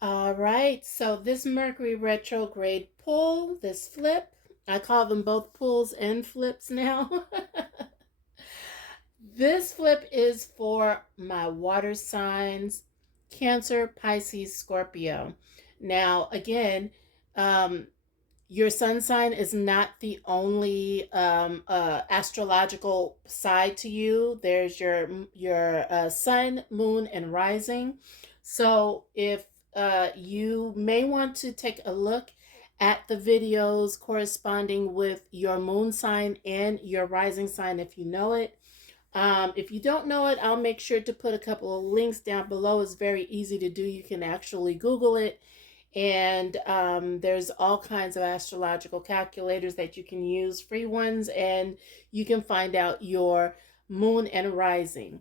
All right, so this Mercury retrograde pull, this flip, I call them both pulls and flips now. This flip is for my water signs, Cancer, Pisces, Scorpio. Now, again, um, your sun sign is not the only astrological side to you. There's your sun, moon, and rising. So if you may want to take a look at the videos corresponding with your moon sign and your rising sign if you know it. If you don't know it, I'll make sure to put a couple of links down below. It's very easy to do. You can actually Google it. And there's all kinds of astrological calculators that you can use, free ones, and you can find out your moon and rising.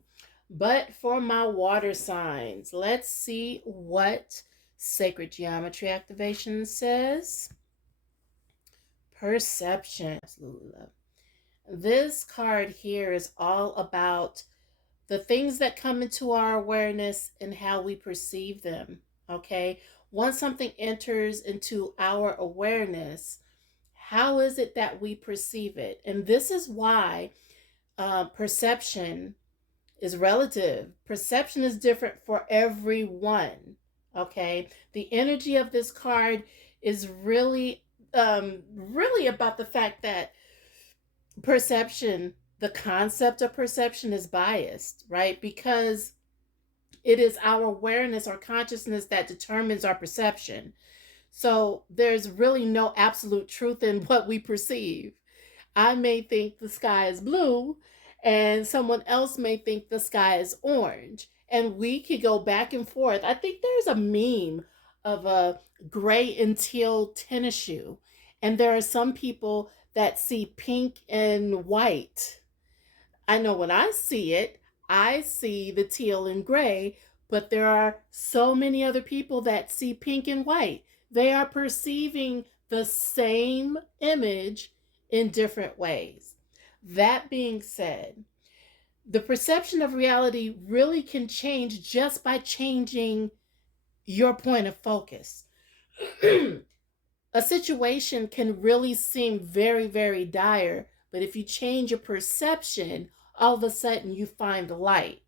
But for my water signs, let's see what sacred geometry activation says. Perception. Absolutely love. This card here is all about the things that come into our awareness and how we perceive them. Okay. Once something enters into our awareness, how is it that we perceive it? And this is why perception is relative. Perception is different for everyone. Okay. The energy of this card is really about the fact that perception, the concept of perception is biased, right? Because it is our awareness or consciousness that determines our perception. So there's really no absolute truth in what we perceive. I may think the sky is blue, and someone else may think the sky is orange. And we could go back and forth. I think there's a meme of a gray and teal tennis shoe. And there are some people that see pink and white. I know when I see it, I see the teal and gray, but there are so many other people that see pink and white. They are perceiving the same image in different ways. That being said, the perception of reality really can change just by changing your point of focus. A situation can really seem very, very dire, but if you change your perception, all of a sudden you find light.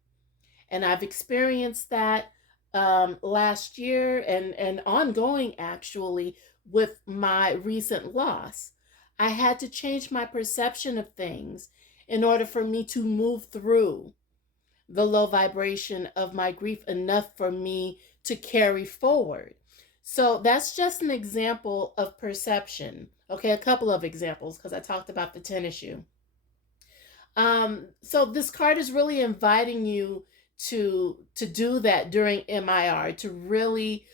And I've experienced that last year and ongoing actually with my recent loss. I had to change my perception of things in order for me to move through the low vibration of my grief enough for me to carry forward. So that's just an example of perception. Okay, a couple of examples because I talked about the tennis shoe. So this card is really inviting you to do that during MIR, to really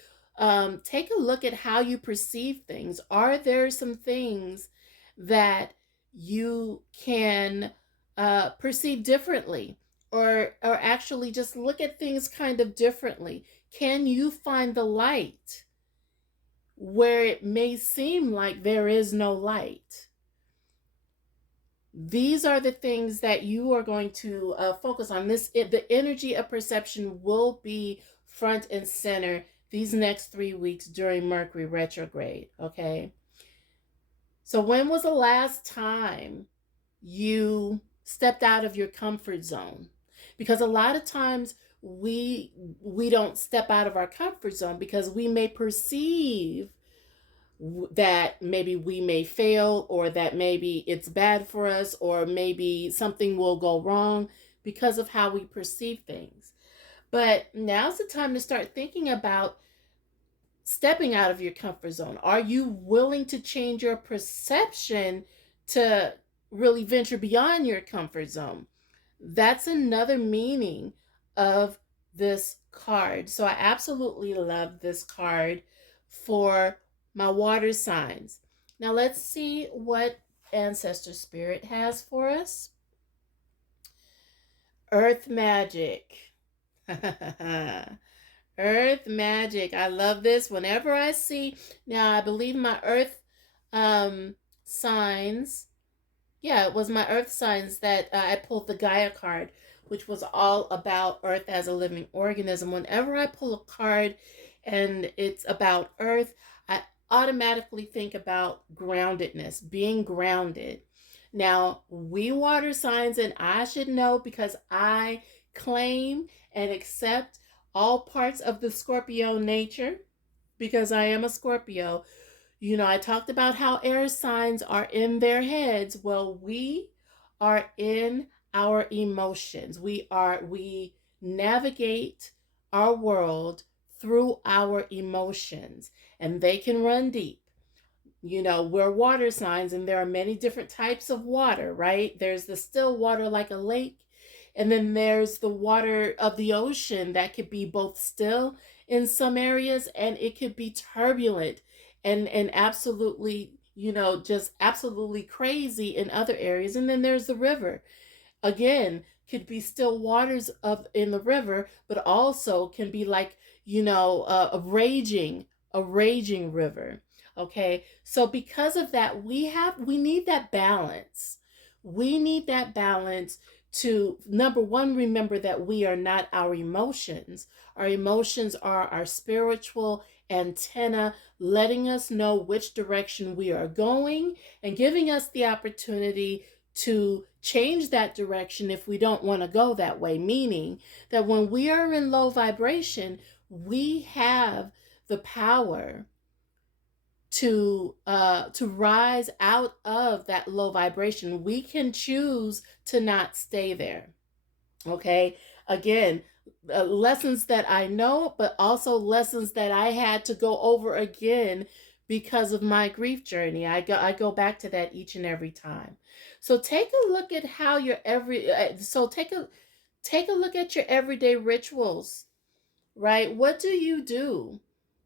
take a look at how you perceive things. Are there some things that you can perceive differently, or actually just look at things kind of differently? Can you find the light where it may seem like there is no light? These are the things that you are going to focus on. The energy of perception will be front and center these next 3 weeks during Mercury retrograde. Okay. So when was the last time you stepped out of your comfort zone? Because a lot of times we don't step out of our comfort zone because we may perceive that maybe we may fail, or that maybe it's bad for us, or maybe something will go wrong because of how we perceive things. But now's the time to start thinking about stepping out of your comfort zone. Are you willing to change your perception to really venture beyond your comfort zone? That's another meaning of this card. So I absolutely love this card for my water signs. Now let's see what ancestor spirit has for us. Earth magic. Earth magic. I love this. Whenever I see, now I believe my earth signs, Yeah, it was my Earth signs that I pulled the Gaia card, which was all about Earth as a living organism. Whenever I pull a card and it's about Earth, I automatically think about groundedness, being grounded. Now, we water signs, and I should know because I claim and accept all parts of the Scorpio nature because I am a Scorpio. You know, I talked about how air signs are in their heads. Well, we are in our emotions. We navigate our world through our emotions, and they can run deep. You know, we're water signs, and there are many different types of water, right? There's the still water like a lake, and then there's the water of the ocean that could be both still in some areas and it could be turbulent and absolutely, you know, just absolutely crazy in other areas. And then there's the river, again, could be still waters of in the river, but also can be like, you know, a raging river. Okay, so because of that, we need that balance. We need that balance to, number one, remember that we are not our emotions. Our emotions are our spiritual antenna, letting us know which direction we are going and giving us the opportunity to change that direction if we don't want to go that way. Meaning that when we are in low vibration, we have the power to rise out of that low vibration. We can choose to not stay there. Okay, again, lessons that I know, but also lessons that I had to go over again because of my grief journey. I go back to that each and every time. So take a look at how your every so take a look at your everyday rituals, right? What do you do?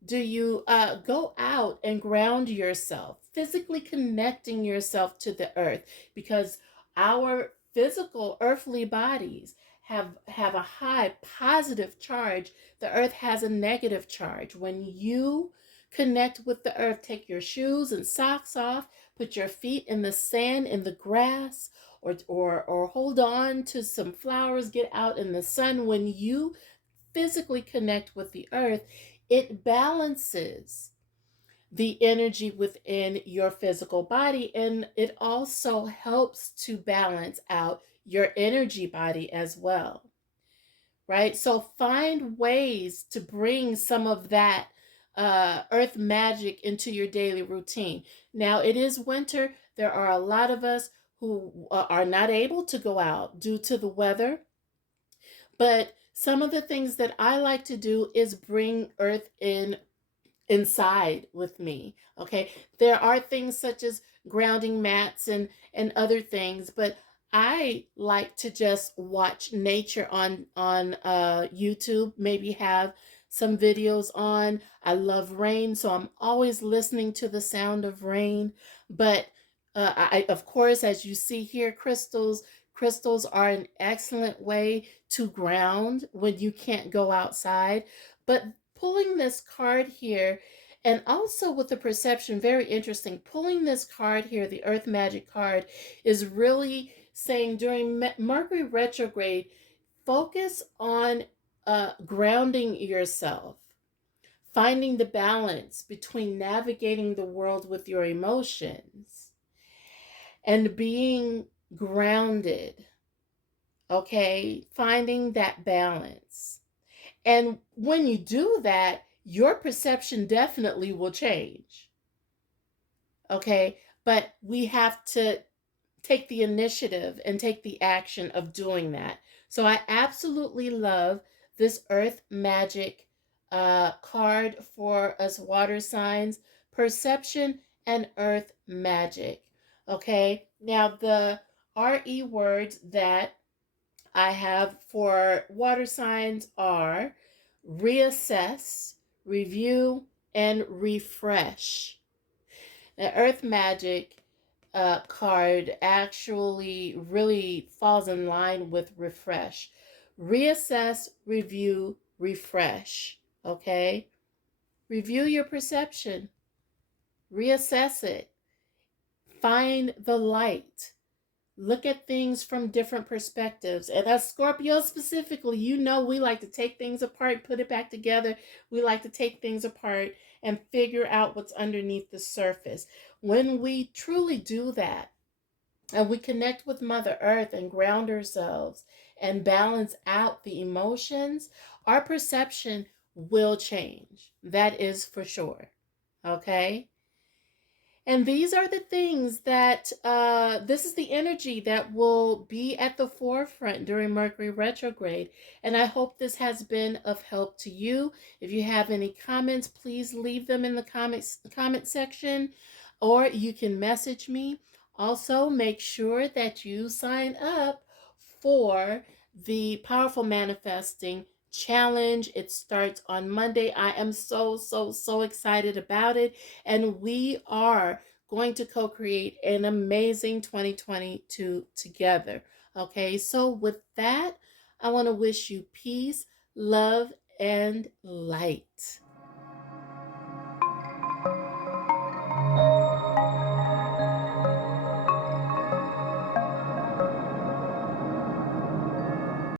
Do you go out and ground yourself, physically connecting yourself to the earth? Because our physical earthly bodies have a high positive charge. The earth has a negative charge. When you connect with the earth, take your shoes and socks off, put your feet in the sand, in the grass, or hold on to some flowers, get out in the sun. When you physically connect with the earth, it balances the energy within your physical body, and it also helps to balance out your energy body as well, right? So find ways to bring some of that earth magic into your daily routine. Now, it is winter. There are a lot of us who are not able to go out due to the weather, but some of the things that I like to do is bring earth inside with me. Okay, there are things such as grounding mats and other things, but I like to just watch nature on YouTube, maybe have some videos on. I love rain, so I'm always listening to the sound of rain. But I, of course, as you see here, crystals are an excellent way to ground when you can't go outside. But pulling this card here, and also with the perception, very interesting. Pulling this card here, the Earth Magic card, is really saying during Mercury retrograde, focus on grounding yourself, finding the balance between navigating the world with your emotions and being grounded. Okay, finding that balance. And when you do that, your perception definitely will change. Okay, but we have to take the initiative and take the action of doing that. So I absolutely love this Earth Magic card for us water signs, perception and Earth Magic. Okay, now the RE words that I have for water signs are reassess, review, and refresh. The Earth Magic card actually really falls in line with refresh. Reassess, review, refresh. Okay? Review your perception, reassess it, find the light, Look at things from different perspectives. And as Scorpio specifically, you know, we like to take things apart, put it back together. We like to take things apart and figure out what's underneath the surface. When we truly do that, and we connect with Mother Earth and ground ourselves and balance out the emotions, our perception will change. That is for sure. Okay? And these are the things that, this is the energy that will be at the forefront during Mercury retrograde. And I hope this has been of help to you. If you have any comments, please leave them in the comment section, or you can message me. Also, make sure that you sign up for the Powerful Manifesting Challenge. It starts on Monday. I am so excited about it. And we are going to co-create an amazing 2022 together. Okay, so with that, I want to wish you peace, love, and light.